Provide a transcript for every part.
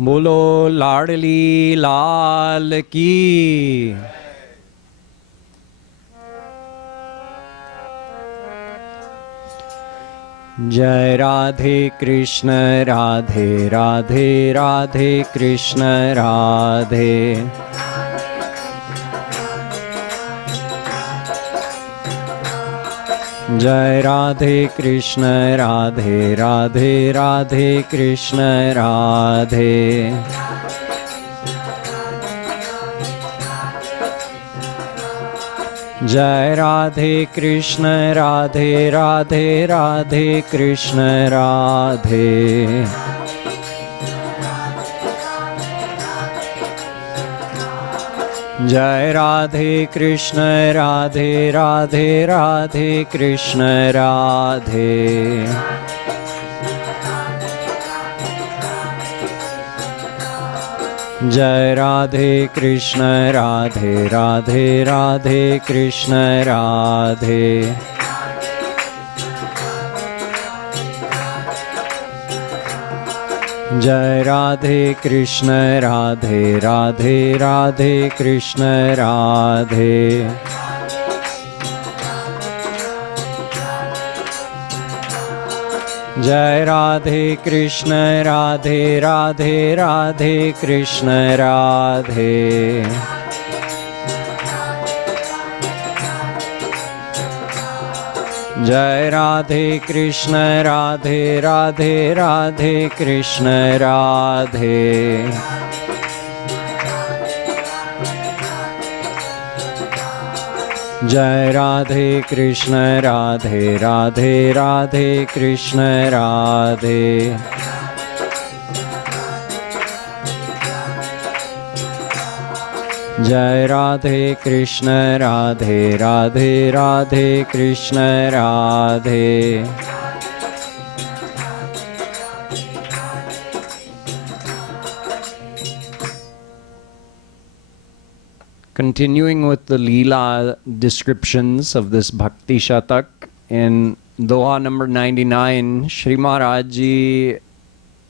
बोलो लाडली लाल की। जय राधे कृष्ण राधे राधे राधे कृष्ण राधे। जय राधे कृष्ण राधे राधे राधे कृष्ण राधे। जय राधे कृष्ण राधे राधे राधे कृष्ण राधे। जय राधे कृष्ण राधे राधे राधे कृष्ण राधे। जय राधे कृष्ण राधे राधे राधे कृष्ण राधे। जय राधे कृष्ण राधे राधे राधे कृष्ण राधे। जय राधे कृष्ण राधे राधे राधे कृष्ण राधे। जय राधे कृष्ण राधे राधे राधे कृष्ण राधे। जय राधे कृष्ण राधे राधे राधे कृष्ण राधे। जय Radhe Krishna Radhe Radhe Radhe Krishna Radhe. Continuing with the Leela descriptions of this Bhakti Shatak, in Doha number 99, Shri Maharaj Ji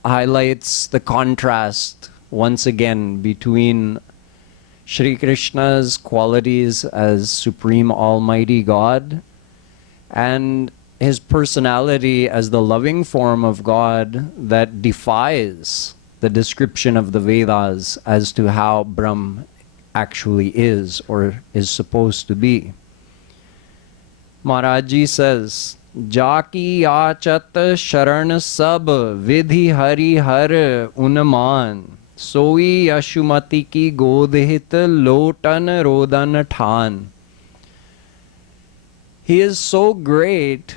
highlights the contrast once again between Shri Krishna's qualities as Supreme Almighty God and his personality as the loving form of God that defies the description of the Vedas as to how Brahm actually is or is supposed to be. Maharaj Ji says, Jaki achat sharan sab vidhi hari har unman soi ashumati ki godhit lotan rodan than. He is so great,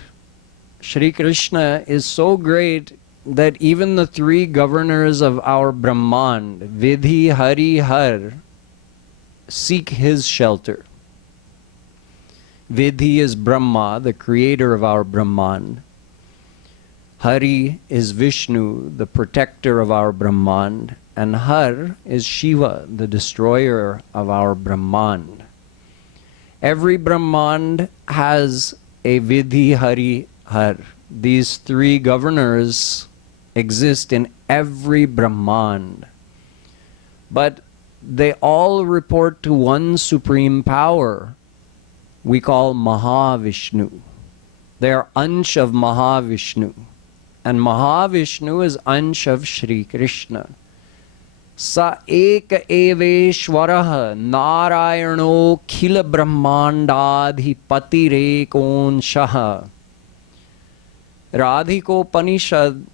Shri Krishna is so great that even the three governors of our Brahmand, Vidhi, Hari, Har, seek his shelter. Vidhi is Brahma, the creator of our Brahmand. Hari is Vishnu, the protector of our Brahmand. And Har is Shiva, the destroyer of our Brahmand. Every Brahmand has a Vidhi, Hari, Har. These three governors exist in every Brahmand. But they all report to one supreme power we call Mahavishnu. They are Ansh of Mahavishnu. And Mahavishnu is Ansh of Shri Krishna. Sa ek eveshwarah narayano khila brahmandadhi patirekonshaha. Radhikopanishad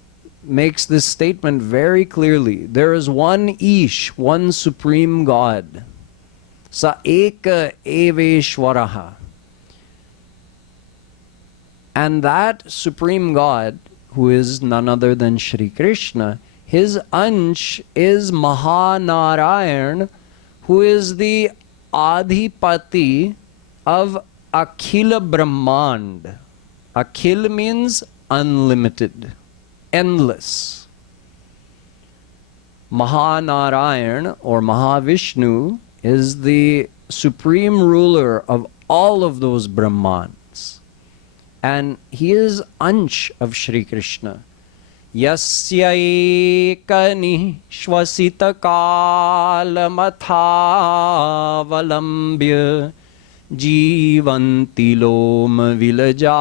makes this statement very clearly. There is one Ish, one supreme God. Sa eka eveshwaraha. And that supreme God, who is none other than Shri Krishna, his Ansh is Mahanarayan, who is the Adhipati of Akhila Brahmand. Akhil means unlimited, endless. Mahanarayan or Mahavishnu is the supreme ruler of all of those Brahmans. And he is Ansh of Shri Krishna. यस्यैकनिश्वसितकालमथावलम्ब्य जीवन्ति लोमविलजा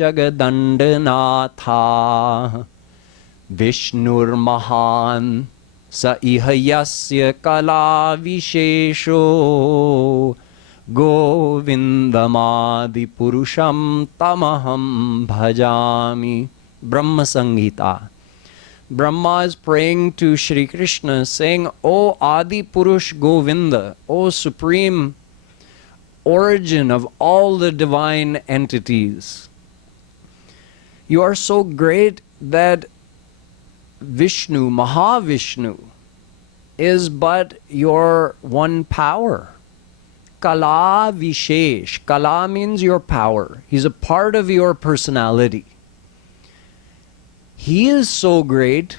जगदण्डनाथाः विष्णुर्महान् स इह यस्य कलाविशेषो गोविन्दमादिपुरुषं तमहं भजामि. Brahma Samhita. Brahma is praying to Shri Krishna saying, O Adi Purush Govinda, O Supreme Origin of all the divine entities, you are so great that Vishnu, Mahavishnu, is but your one power. Kala Vishesh. Kala means your power. He's a part of your personality. He is so great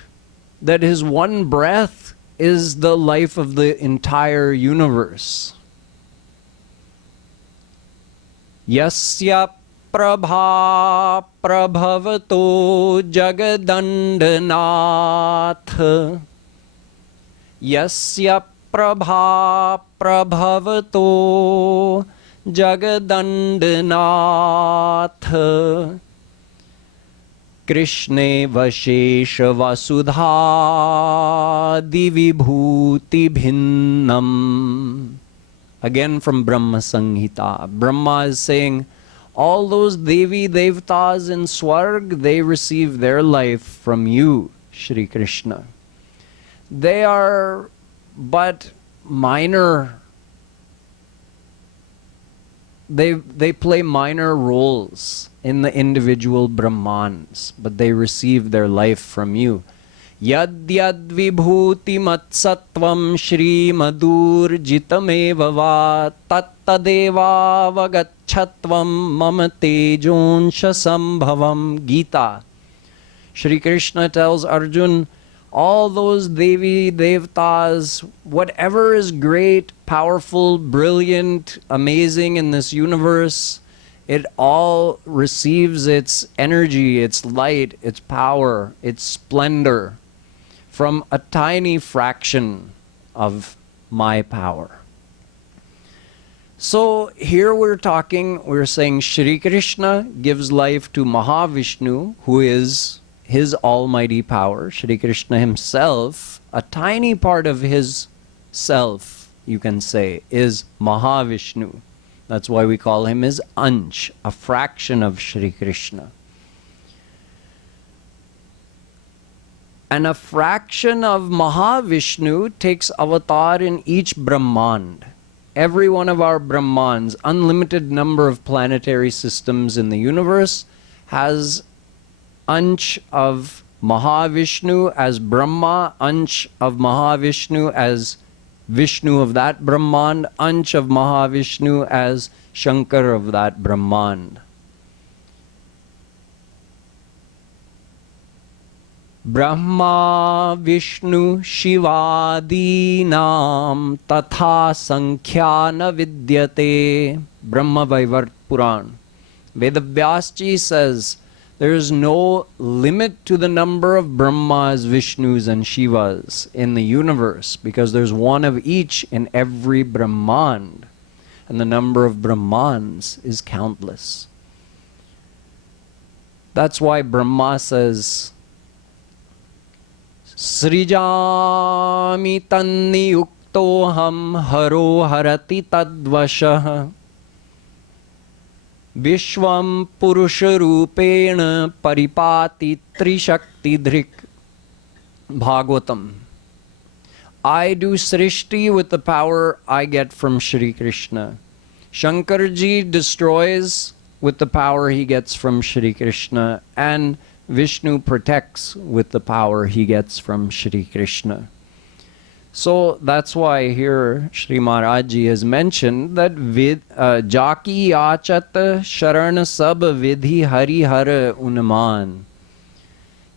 that his one breath is the life of the entire universe. Yasya prabha prabhavato jagadandanath. Yasya prabha prabhavato jagadandanath. Krishne Vashesha Vasudha Divibhuti Bhinnam. Again from Brahma Samhita. Brahma is saying, all those Devi Devtas in Swarg, they receive their life from you, Shri Krishna. They are but minor, they play minor roles in the individual Brahmans, but they receive their life from you. Yad yad vibhuti matsattvam shri madur jitameva va tattadeva vagachatvam mama tejonsha sambhavam. Gita. Shri Krishna tells Arjun, all those Devi, Devtas, whatever is great, powerful, brilliant, amazing in this universe, it all receives its energy, its light, its power, its splendor from a tiny fraction of my power. So here we're saying Shri Krishna gives life to Mahavishnu, who is his almighty power. Shri Krishna himself, a tiny part of his self, you can say, is Mahavishnu. That's why we call him his Ansh, a fraction of Shri Krishna. And a fraction of Mahavishnu takes avatar in each Brahmand. Every one of our Brahmans, unlimited number of planetary systems in the universe, has Ansh of Mahavishnu as Brahma, Ansh of Mahavishnu as Vishnu of that Brahmand, Ansh of Mahavishnu as Shankar of that Brahmand. Brahma, Vishnu, Shivadinam tatha sankhya vidyate. Brahma Vaivart Puran. Vedavyasji says, there is no limit to the number of Brahmas, Vishnus and Shivas in the universe, because there's one of each in every Brahmand, and the number of Brahmans is countless. That's why Brahma says, Srijami tanniyuktoham haro harati tadvashah Vishwam Purusha Rupena Paripati Trishakti Dhrik. Bhagavatam. I do srishti with the power I get from Shri Krishna. Shankarji destroys with the power he gets from Shri Krishna, and Vishnu protects with the power he gets from Shri Krishna. So that's why here Shri Maharaji has mentioned that Jaki Achat Sharan Sab Vidhi Hari Har Unman.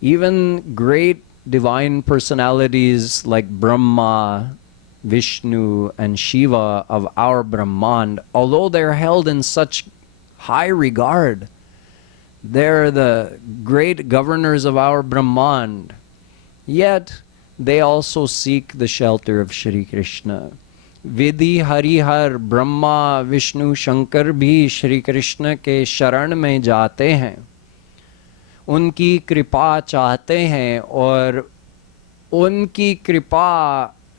Even great divine personalities like Brahma, Vishnu and Shiva of our Brahmand, although they're held in such high regard, They're the great governors of our Brahmand. Yet, they also seek the shelter of Shri Krishna. Vidhi Hari Har Brahma Vishnu Shankar bhi Shri Krishna ke sharan mein जाते हैं, उनकी कृपा चाहते हैं और उनकी कृपा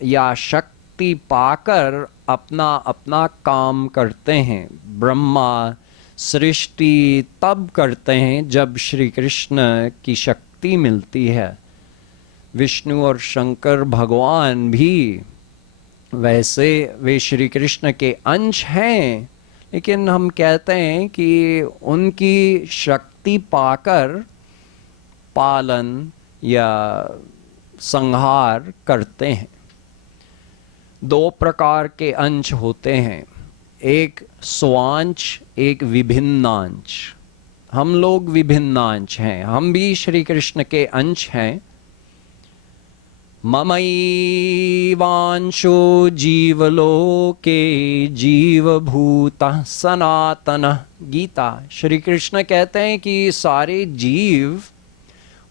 या शक्ति पाकर अपना अपना काम करते हैं. ब्रह्मा सृष्टि तब करते हैं जब श्री कृष्ण की शक्ति मिलती है. विष्णु और शंकर भगवान भी वैसे वे श्री कृष्ण के अंश हैं, लेकिन हम कहते हैं कि उनकी शक्ति पाकर पालन या संहार करते हैं. दो प्रकार के अंश होते हैं, एक स्वांश, एक विभिन्नांश. हम लोग विभिन्नांश हैं, हम भी श्री कृष्ण के अंश हैं. ममैवांशो जीवलोके जीवभूतः सनातनः. गीता. श्री कृष्ण कहते हैं कि सारे जीव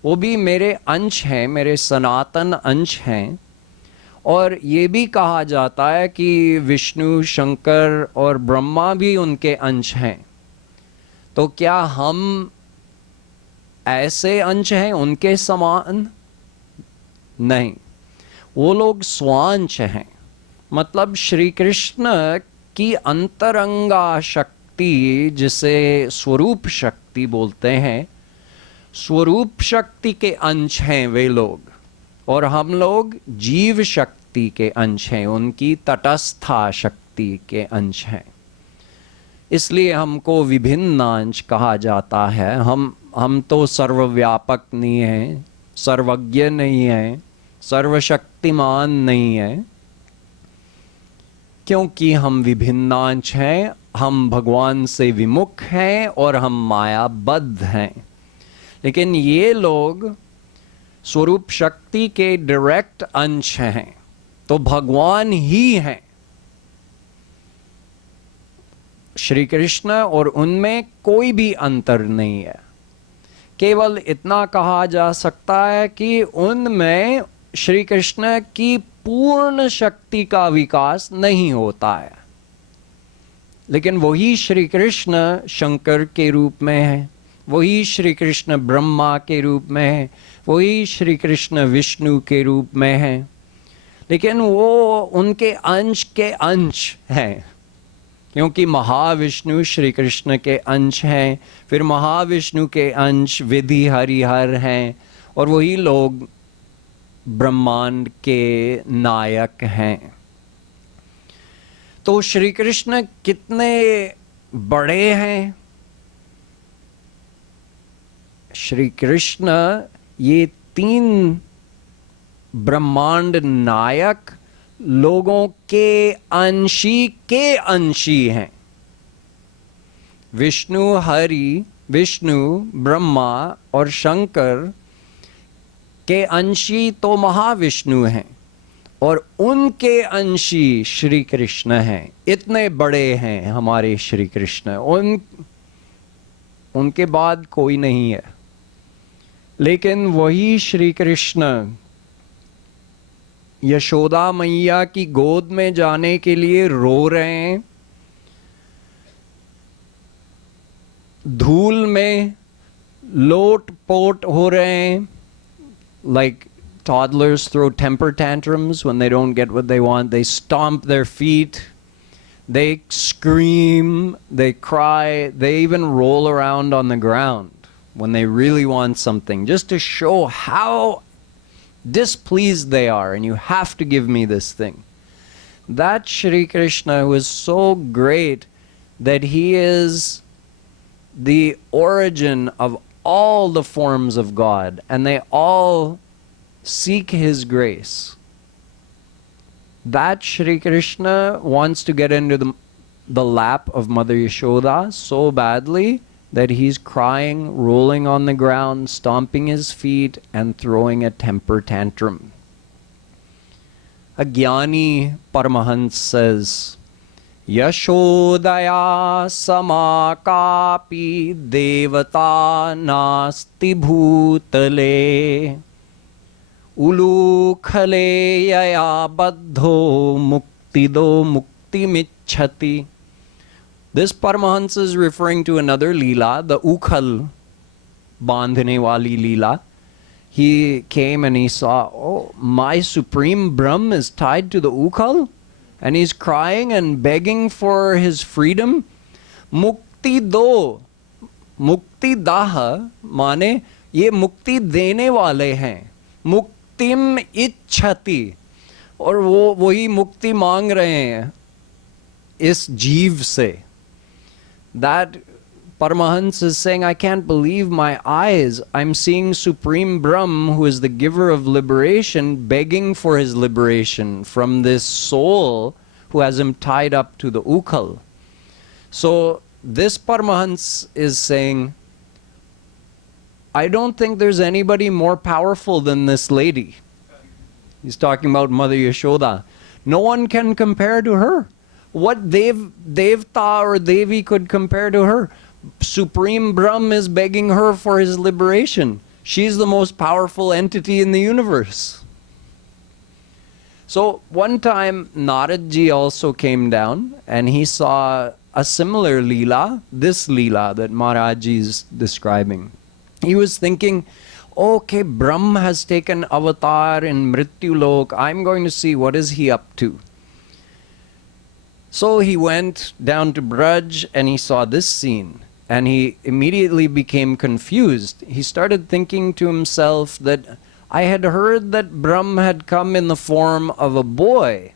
वो भी मेरे अंश हैं, मेरे सनातन अंश हैं. और ये भी कहा जाता है कि विष्णु शंकर और ब्रह्मा भी उनके अंश हैं. तो क्या हम ऐसे अंश हैं उनके समान? नहीं, वो लोग स्वांश हैं. मतलब श्री कृष्ण की अंतरंगा शक्ति, जिसे स्वरूप शक्ति बोलते हैं, स्वरूप शक्ति के अंश हैं वे लोग. और हम लोग जीव शक्ति के अंश हैं, उनकी तटस्था शक्ति के अंश हैं. इसलिए हमको विभिन्न अंश कहा जाता है. हम तो सर्वव्यापक नहीं हैं, सर्वज्ञ नहीं हैं, सर्वशक्तिमान नहीं हैं, क्योंकि हम विभिन्नांश हैं. हम भगवान से विमुख हैं और हम मायाबद्ध हैं. लेकिन ये लोग स्वरूप शक्ति के डायरेक्ट अंश हैं, तो भगवान ही हैं. श्री कृष्ण और उनमें कोई भी अंतर नहीं है. केवल इतना कहा जा सकता है कि उनमें श्री कृष्ण की पूर्ण शक्ति का विकास नहीं होता है, लेकिन वही श्री कृष्ण शंकर के रूप में है, वही श्री कृष्ण ब्रह्मा के रूप में है, वही श्री कृष्ण विष्णु के रूप में है. लेकिन वो उनके अंश के अंश हैं, क्योंकि महाविष्णु श्री कृष्ण के अंश हैं, फिर महाविष्णु के अंश विधि हरिहर हैं, और वही लोग ब्रह्मांड के नायक हैं. तो श्री कृष्ण कितने बड़े हैं? श्री कृष्ण ये तीन ब्रह्मांड नायक लोगों के अंशी हैं. विष्णु हरि, विष्णु ब्रह्मा और शंकर के अंशी तो महाविष्णु हैं, और उनके अंशी श्री कृष्ण हैं. इतने बड़े हैं हमारे श्री कृष्ण, उनके बाद कोई नहीं है. लेकिन वही श्री कृष्ण यशोदा मैया की गोद में जाने के लिए रो रहे हैं, धूल में लोट पोट हो रहे हैं. Like toddlers throw temper tantrums when they don't get what they want. They stomp their feet, they scream, they cry, they even roll around on the ground when they really want something, just to show how displeased they are, and you have to give me this thing. That Shri Krishna was so great that he is the origin of all the forms of God, and they all seek his grace. That Shri Krishna wants to get into the lap of Mother Yashoda so badly that he's crying, rolling on the ground, stomping his feet, and throwing a temper tantrum. A Jnani Paramahans says, यशोदया समाकापि देवता नास्ति भूतले उलूखले यया बद्धो muktido muktimichhati. This Paramahansa is referring to another Leela, the Ukhal Bandhne wali Leela. He came and he saw, oh, my supreme Brahm is tied to the Ukhal and he's crying and begging for his freedom. Mukti do, mukti daha, माने ये मुक्ति देने वाले हैं. मुक्तिम इच्छति, और वो वही मुक्ति मांग रहे हैं इस जीव से. That Paramahansa is saying, I can't believe my eyes. I'm seeing Supreme Brahm, who is the giver of liberation, begging for his liberation from this soul who has him tied up to the Ukhal. So this Paramahansa is saying, I don't think there's anybody more powerful than this lady. He's talking about Mother Yashoda. No one can compare to her. What Devta or Devi could compare to her? Supreme Brahm is begging her for his liberation. She's the most powerful entity in the universe. So one time Narad Ji also came down and he saw a similar Leela, this Leela that Maharaj Ji is describing. He was thinking, okay, Brahm has taken avatar in Mrityulok. I'm going to see what is he up to. So he went down to Braj and he saw this scene. And he immediately became confused. He started thinking to himself that I had heard that Brahm had come in the form of a boy.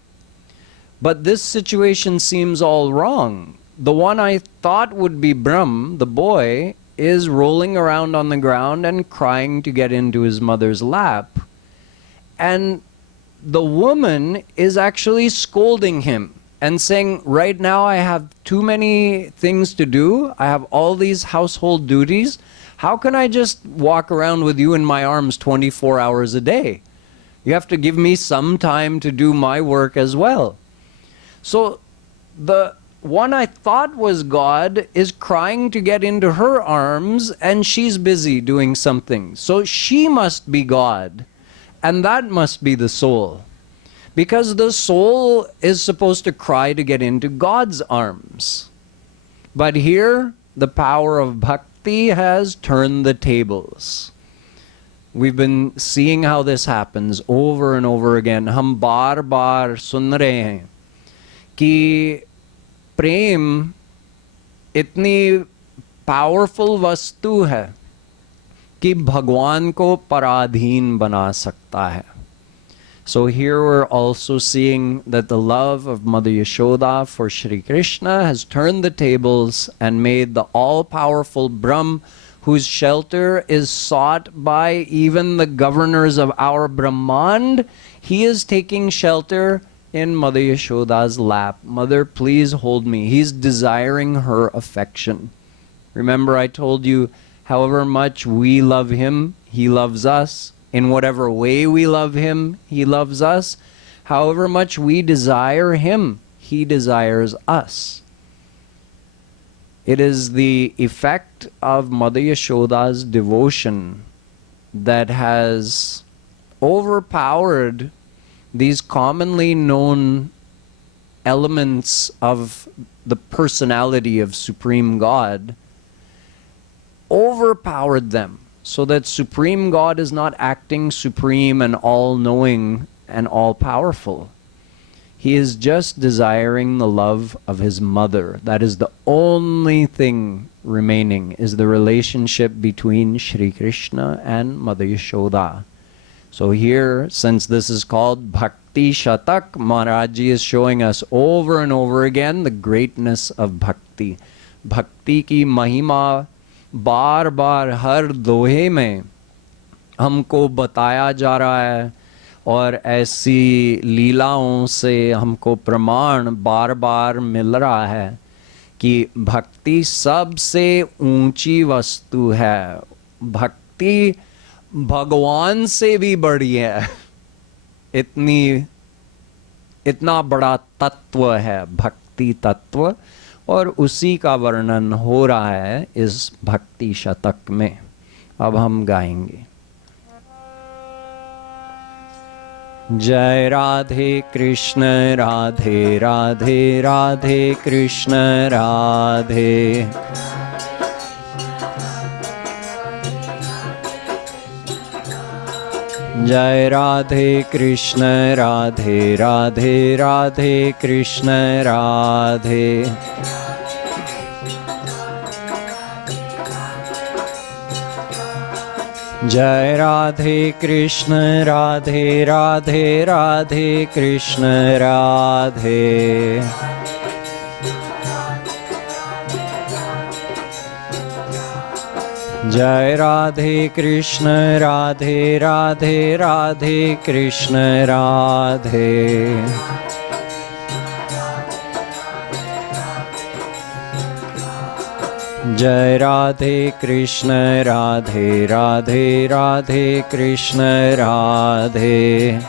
But this situation seems all wrong. The one I thought would be Brahm, the boy, is rolling around on the ground and crying to get into his mother's lap. And the woman is actually scolding him and saying, right now I have too many things to do. I have all these household duties. How can I just walk around with you in my arms 24 hours a day? You have to give me some time to do my work as well. So the one I thought was God is crying to get into her arms and she's busy doing something. So she must be God and that must be the soul. Because the soul is supposed to cry to get into God's arms. But here, the power of bhakti has turned the tables. We've been seeing how this happens over and over again. हम बार बार सुन रहे हैं कि प्रेम इतनी powerful वस्तु है कि भगवान को पराधीन बना सकता है. So here we're also seeing that the love of Mother Yashoda for Shri Krishna has turned the tables and made the all-powerful Brahm, whose shelter is sought by even the governors of our Brahmand, he is taking shelter in Mother Yashoda's lap. Mother, please hold me. He's desiring her affection. Remember I told you, however much we love him, he loves us. In whatever way we love him, he loves us. However much we desire him, he desires us. It is the effect of Mother Yashoda's devotion that has overpowered these commonly known elements of the personality of Supreme God, overpowered them. So that Supreme God is not acting supreme and all-knowing and all-powerful. He is just desiring the love of his mother. That is the only thing remaining, is the relationship between Shri Krishna and Mother Yashoda. So here, since this is called Bhakti Shatak, Maharaj Ji is showing us over and over again the greatness of Bhakti. Bhakti ki mahima बार बार हर दोहे में हमको बताया जा रहा है और ऐसी लीलाओं से हमको प्रमाण बार बार मिल रहा है कि भक्ति सबसे ऊंची वस्तु है. भक्ति भगवान से भी बड़ी है. इतना बड़ा तत्व है भक्ति. भक्ति तत्व, और उसी का वर्णन हो रहा है इस भक्ति शतक में। अब हम गाएंगे। जय राधे कृष्ण राधे राधे राधे कृष्ण राधे। जय राधे कृष्ण राधे राधे राधे कृष्ण राधे। जय राधे कृष्ण राधे राधे राधे कृष्ण राधे। जय राधे कृष्ण राधे राधे राधे कृष्ण राधे। जय राधे कृष्ण राधे राधे राधे कृष्ण राधे।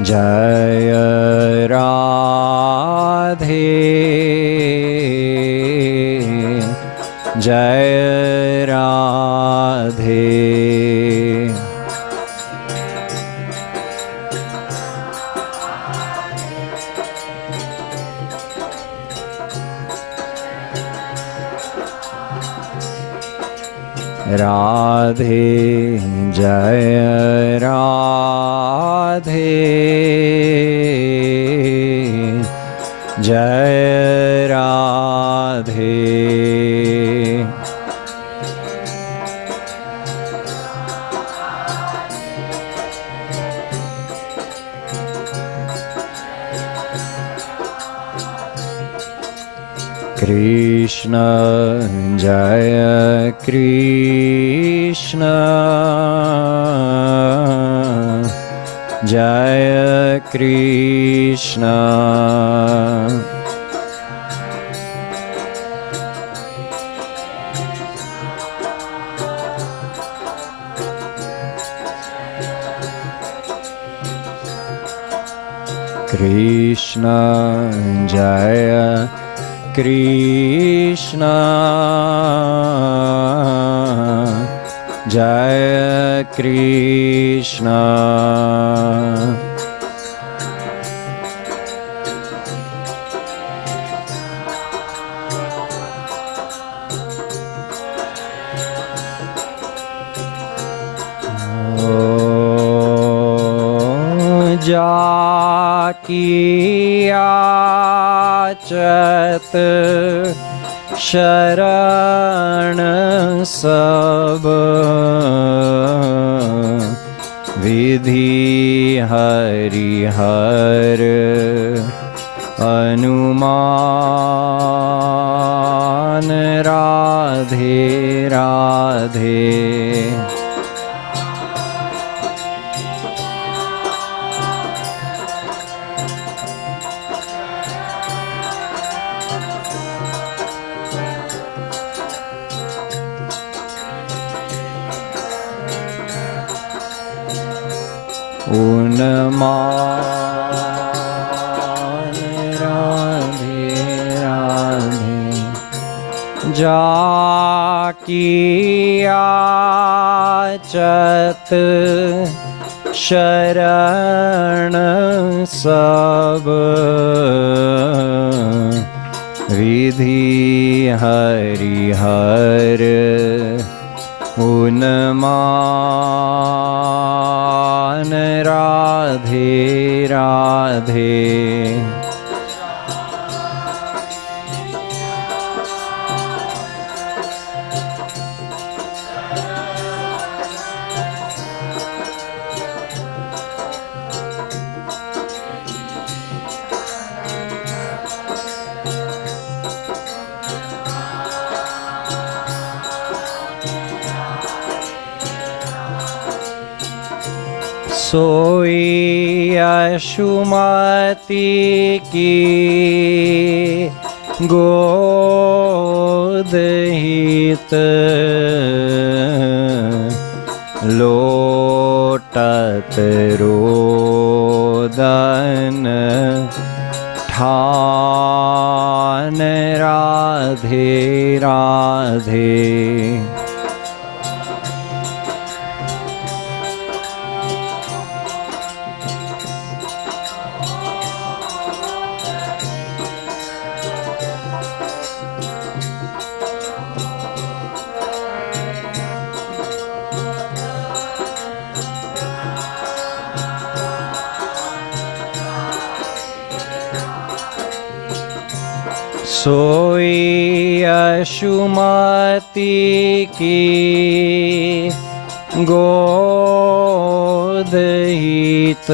जय राधे जय राधे। राधे जय राधे जय राधे। कृष्ण जय कृष्ण जय कृष्ण। कृष्ण जय कृष्ण जय कृष्ण। जाकी आचत शरण सब विधि हरिहर अनुमान राधे राधे। उन्मान राधे राधे। जाकी आचत शरण सब विधि हरिहर उन्मान राधे राधे। सोई अशुमति की गोद हित लोटत रोदन ठान राधे राधे। सोई अशुमति की गोद हित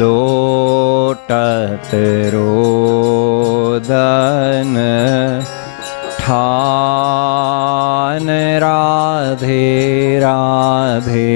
लोटत रोदन ठान राधे राधे।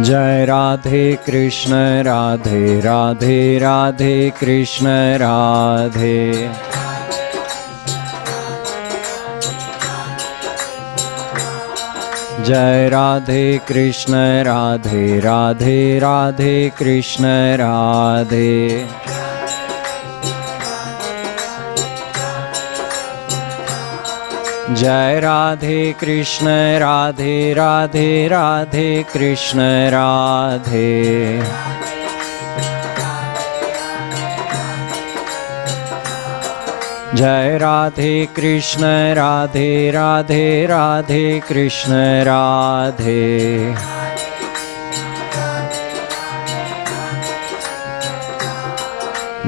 जय राधे कृष्ण राधे राधे राधे कृष्ण राधे। जय राधे कृष्ण राधे राधे राधे कृष्ण राधे। जय राधे कृष्ण राधे राधे राधे कृष्ण राधे। जय राधे कृष्ण राधे राधे राधे कृष्ण राधे।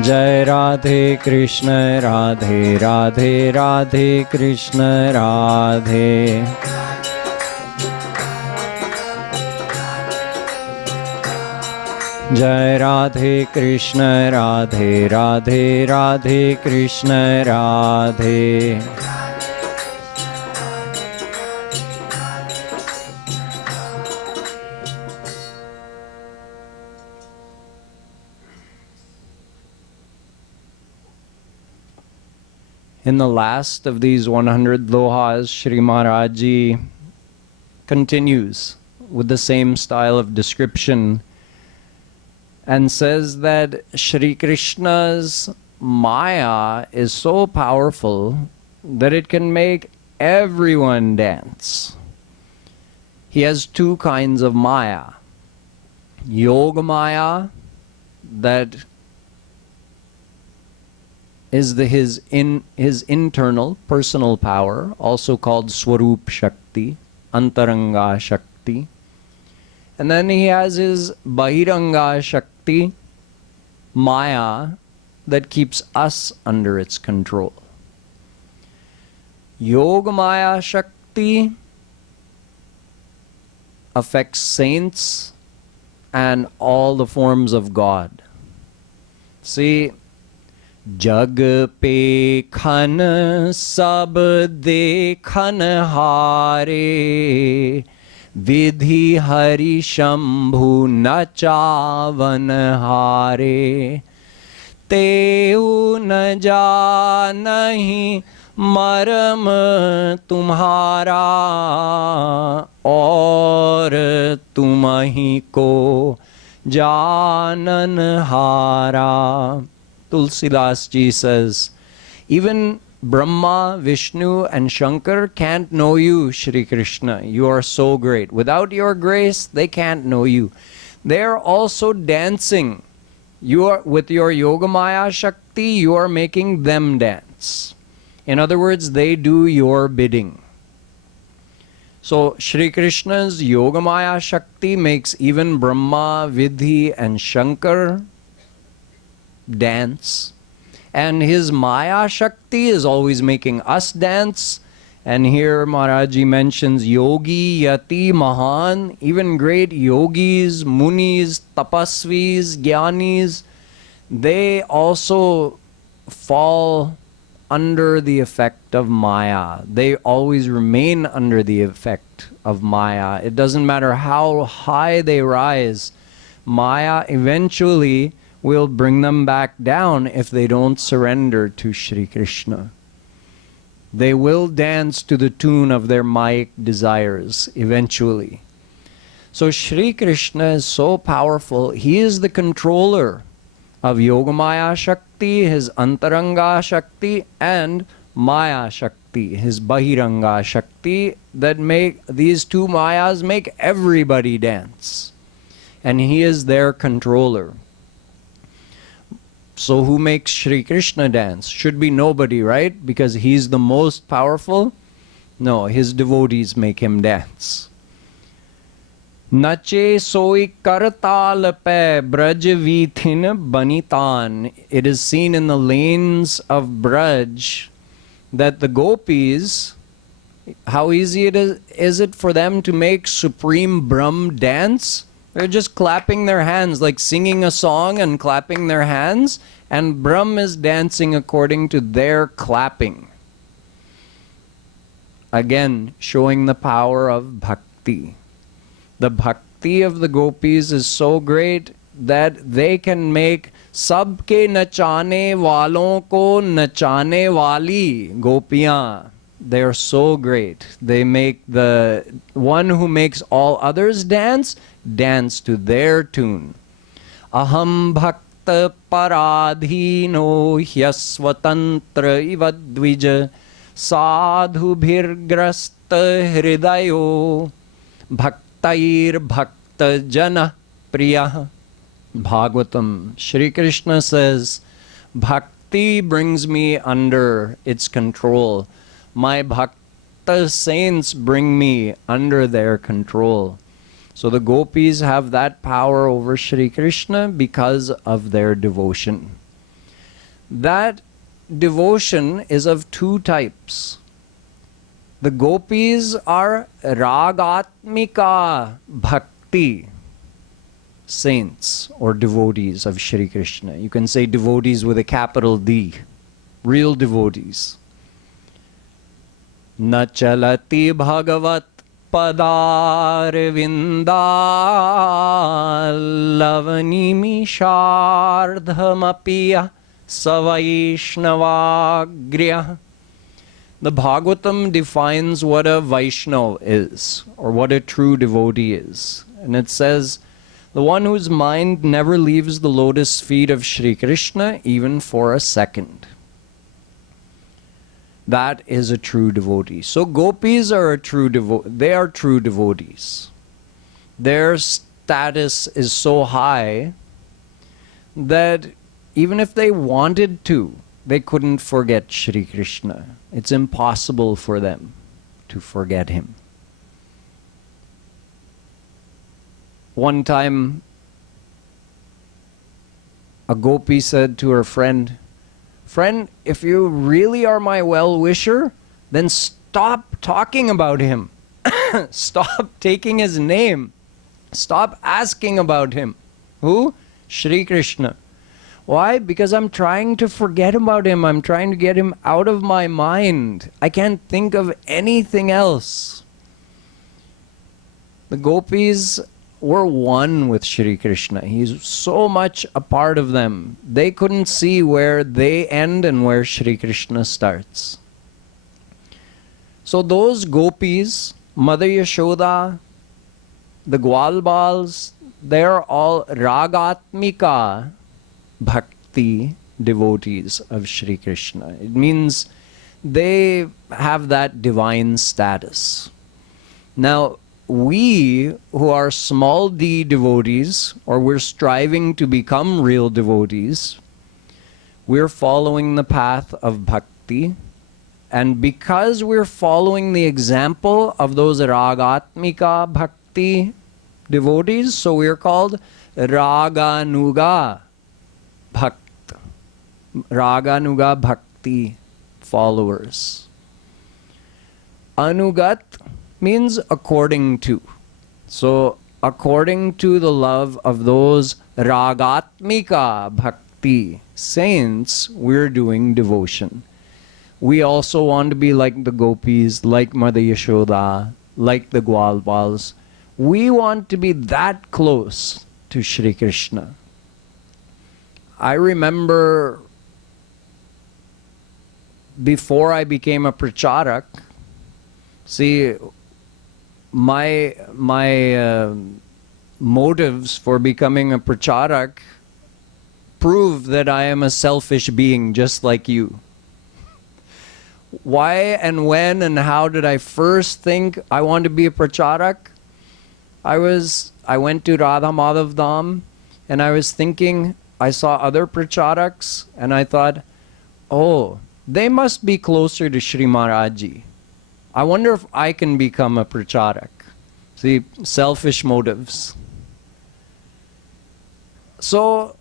जय राधे कृष्ण राधे राधे राधे कृष्ण राधे। जय Radhe Krishna Radhe Radhe Radhe Krishna Radhe. In the last of these 100 lohas, Shri Maharaj Ji continues with the same style of description and says that Shri Krishna's Maya is so powerful that it can make everyone dance. He has two kinds of Maya. Yoga Maya, that is his internal personal power, also called Swarup Shakti, Antaranga Shakti. And then he has his Bahiranga Shakti, Maya, that keeps us under its control. Yoga Maya Shakti affects saints and all the forms of God. See, जग पे खन सब देखन हारे, विधि हरि शंभु नचावन हारे। तेऊ न जानहि मरम तुम्हारा, और तुम्हि को जानन हारा। Tulsidas Ji says, even Brahma, Vishnu and Shankar can't know you, Shri Krishna. You are so great. Without your grace, they can't know you. They are also dancing. You are, with your Yogamaya Shakti, you are making them dance. In other words, they do your bidding. So Shri Krishna's Yogamaya Shakti makes even Brahma, Vidhi and Shankar dance, and his Maya Shakti is always making us dance. And here Maharaji mentions Yogi, Yati, Mahan, even great yogis, munis, tapasvis, jnanis, they also fall under the effect of Maya. They always remain under the effect of Maya. It doesn't matter how high they rise, Maya eventually will bring them back down if they don't surrender to Shri Krishna. They will dance to the tune of their Mayic desires eventually. So Shri Krishna is so powerful. He is the controller of Yogamaya Shakti, his Antaranga Shakti, and Maya Shakti, his Bahiranga Shakti, that make these two Mayas make everybody dance. And he is their controller. So who makes Shri Krishna dance? Should be nobody, right? Because he's the most powerful? No, his devotees make him dance. Nache soi kartal pe braj vithin banitan. It is seen in the lanes of Braj that the gopis, how easy is it for them to make Supreme Brahm dance? They're just clapping their hands, like singing a song and clapping their hands, and Brahm is dancing according to their clapping. Again, showing the power of bhakti. The bhakti of the gopis is so great that they can make sabke nachane walon ko nachane wali gopiyan. They are so great. They make the one who makes all others dance to their tune. Aham bhakta paradhino hyasvatantra ivadvija sadhu bhirgrasta hridayo bhaktair bhakta jana priya. Bhagavatam, Shri Krishna says, bhakti brings me under its control. My bhakta saints bring me under their control. So the gopis have that power over Shri Krishna because of their devotion. That devotion is of two types. The gopis are ragatmika bhakti saints or devotees of Shri Krishna. You can say devotees with a capital D, real devotees. Na chalati bhagavat padarvinda lavani shardhamapiya savaishnavagriya. The Bhagavatam defines what a Vaishnav is, or what a true devotee is. And it says, the one whose mind never leaves the lotus feet of Shri Krishna even for a second. That is a true devotee. So gopis are they are true devotees. Their status is so high that even if they wanted to, they couldn't forget Shri Krishna. It's impossible for them to forget him. One time, a gopi said to her friend, "Friend, if you really are my well-wisher, then stop talking about him. Stop taking his name. Stop asking about him." Who? Shri Krishna. Why? Because I'm trying to forget about him. I'm trying to get him out of my mind. I can't think of anything else. The gopis were one with Shri Krishna. He's so much a part of them. They couldn't see where they end and where Shri Krishna starts. So those gopis, Mother Yashoda, the Gwalbals, they're all ragatmika bhakti devotees of Shri Krishna. It means they have that divine status. Now, we who are small d devotees, or we're striving to become real devotees, we're following the path of bhakti. And because we're following the example of those ragatmika bhakti devotees, so we're called raganuga bhakt, raganuga bhakti followers. Anugat means according to. So according to the love of those ragatmika bhakti bhakti. Saints, we're doing devotion. We also want to be like the gopis, like Mother Yashoda, like the Gwalbals. We want to be that close to Shri Krishna. I remember before I became a pracharak, see, my motives for becoming a pracharak prove that I am a selfish being just like you. Why and when and how did I first think I want to be a pracharak? I went to Radha Madhav Dham and I was thinking, I saw other pracharaks and I thought, oh, they must be closer to Shri Maharaji. I wonder if I can become a pracharak. See, selfish motives. So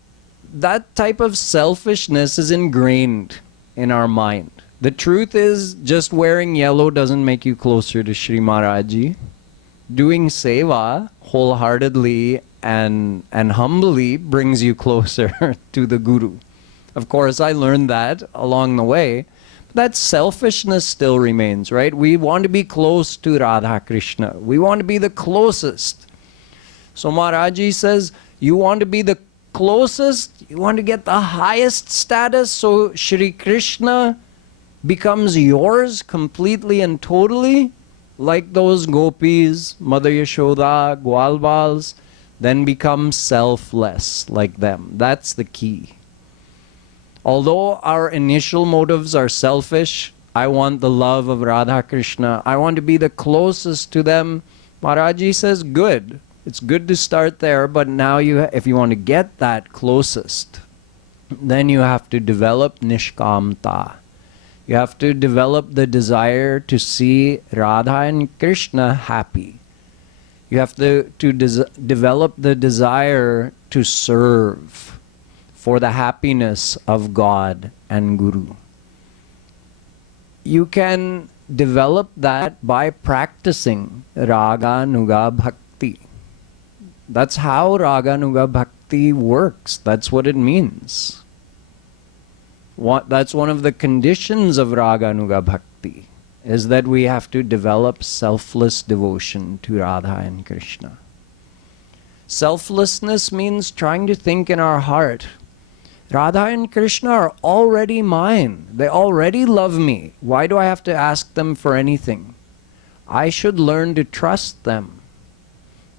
that type of selfishness is ingrained in our mind. The truth is, just wearing yellow doesn't make you closer to Shri Maharaji. Doing seva wholeheartedly and humbly brings you closer to the Guru. Of course, I learned that along the way. But that selfishness still remains, right? We want to be close to Radha Krishna. We want to be the closest. So Maharaji says, you want to be the closest, you want to get the highest status, so Shri Krishna becomes yours completely and totally, like those gopis, Mother Yashoda, Gwalbals, then become selfless like them. That's the key. Although our initial motives are selfish, I want the love of Radha Krishna, I want to be the closest to them, Maharaji says, good. It's good to start there, but now if you want to get that closest, then you have to develop nishkamta. You have to develop the desire to see Radha and Krishna happy. You have to develop the desire to serve for the happiness of God and Guru. You can develop that by practicing Raga Nuga Bhakti. That's how Raga Nuga Bhakti works. That's what it means. That's one of the conditions of Raga Nuga Bhakti, is that we have to develop selfless devotion to Radha and Krishna. Selflessness means trying to think in our heart, Radha and Krishna are already mine. They already love me. Why do I have to ask them for anything? I should learn to trust them.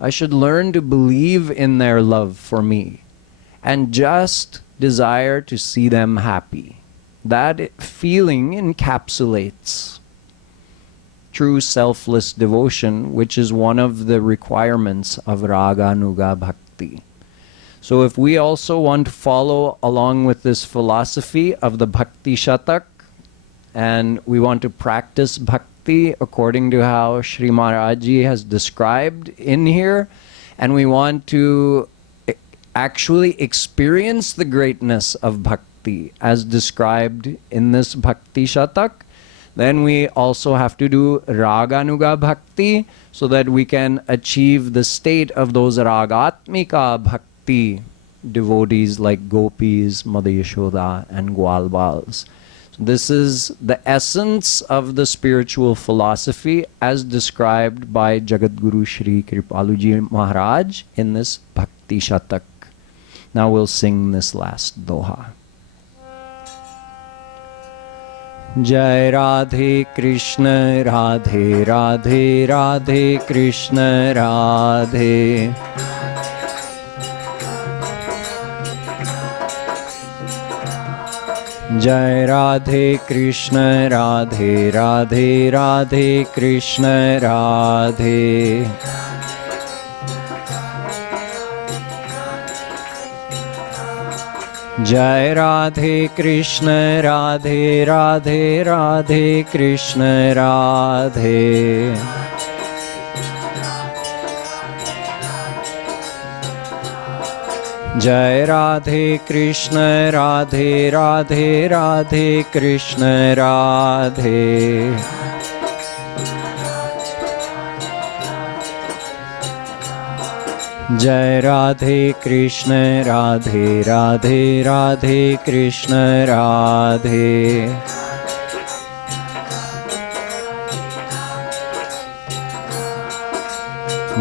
I should learn to believe in their love for me and just desire to see them happy. That feeling encapsulates true selfless devotion, which is one of the requirements of Raga Nuga Bhakti. So if we also want to follow along with this philosophy of the Bhakti Shatak, and we want to practice bhakti according to how Sri Maharaji has described in here, and we want to actually experience the greatness of bhakti as described in this Bhakti Shatak, then we also have to do Raganuga Bhakti so that we can achieve the state of those Ragatmika Bhakti devotees like Gopis, Mother Yashoda and Gwalbals. So this is the essence of the spiritual philosophy as described by Jagadguru Shri Kripaluji Maharaj in this Bhakti Shatak. Now we'll sing this last doha. Jai Radhe Krishna Radhe Radhe Radhe Krishna Radhe. Jai Radhe Krishna Radhe Radhe Radhe Krishna Radhe. Jai Radhe Krishna Radhe Radhe Radhe Krishna Radhe. Jai Radhe Krishna Radhe Radhe Radhe Krishna Radhe. जय राधे कृष्ण राधे राधे राधे कृष्ण राधे।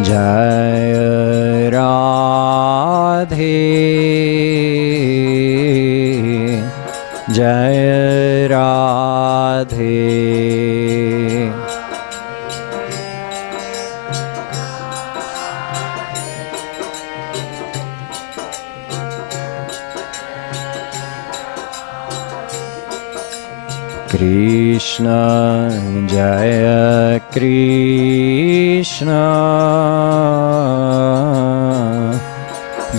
जय राधे जय राधे। कृष्ण जय कृष्ण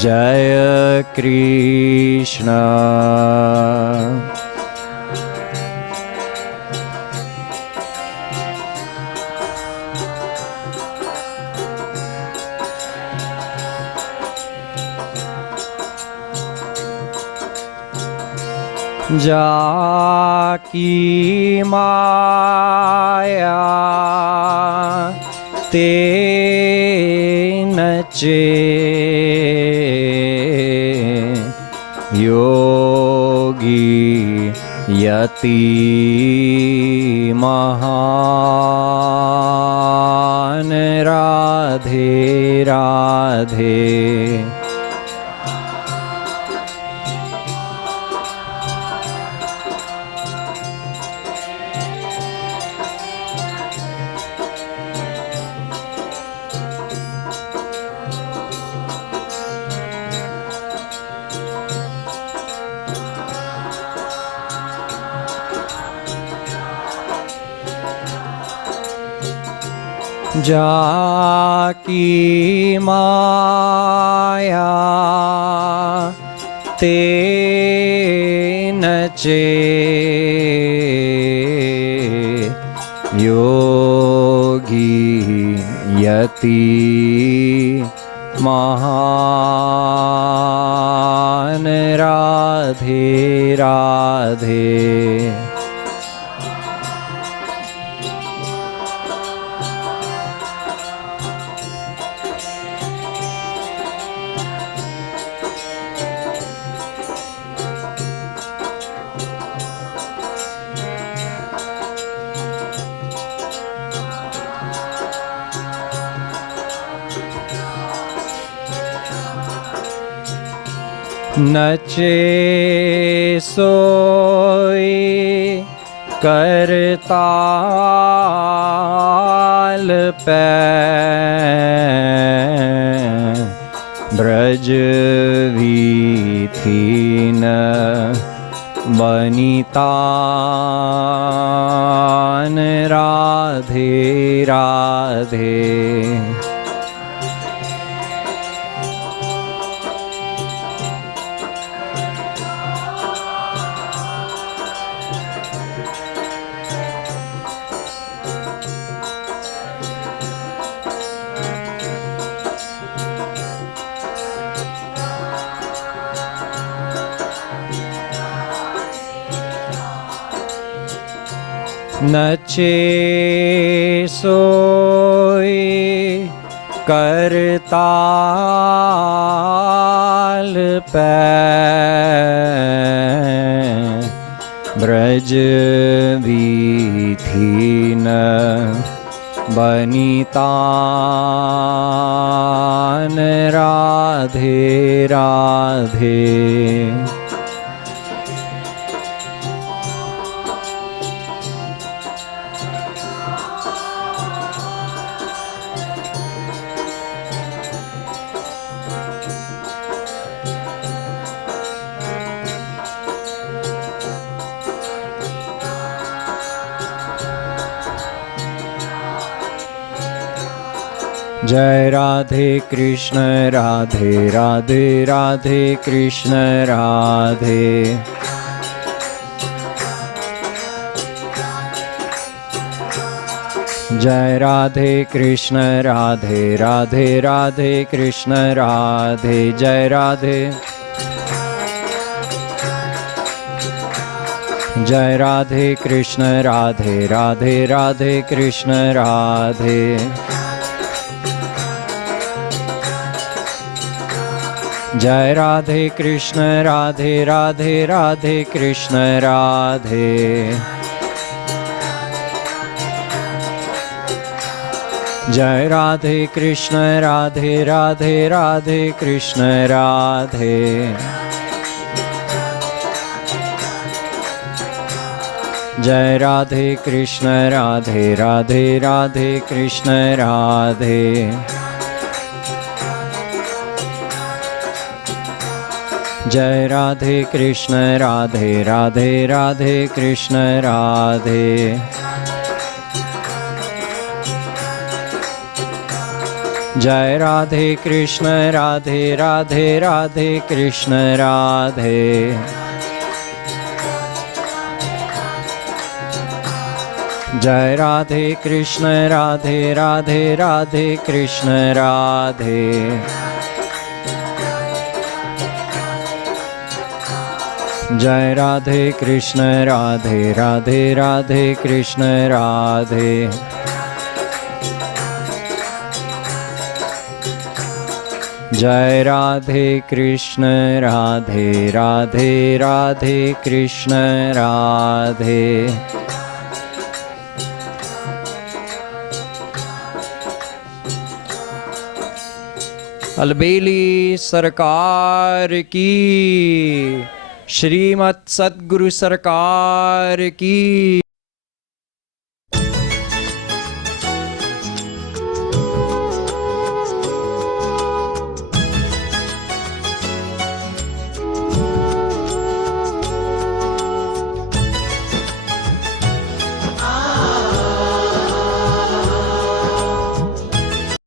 जय कृष्ण। जाकी माया ते नचे योगी यति महान राधे राधे। जाकी माया ते नचे योगी यति महान राधे राधे। नचे सोई करताल पे ब्रज वीथीन बनितान राधे राधे। नचे सोई करताल पे ब्रज वीथीन बनितान राधे राधे। जय राधे कृष्ण राधे राधे राधे कृष्ण राधे। जय राधे कृष्ण राधे राधे राधे कृष्ण राधे। जय राधे जय राधे कृष्ण राधे राधे राधे कृष्ण राधे। जय राधे कृष्ण राधे राधे राधे कृष्ण राधे। जय राधे कृष्ण राधे राधे राधे कृष्ण राधे। जय राधे कृष्ण राधे राधे राधे कृष्ण राधे। जय राधे कृष्ण राधे राधे राधे कृष्ण राधे। जय राधे कृष्ण राधे राधे राधे कृष्ण राधे। जय राधे कृष्ण राधे राधे राधे कृष्ण राधे। जय राधे कृष्ण राधे राधे राधे कृष्ण राधे। जय राधे कृष्ण राधे राधे राधे कृष्ण राधे। अलबेली सरकार की, श्रीमत सद्गुरु सरकार की।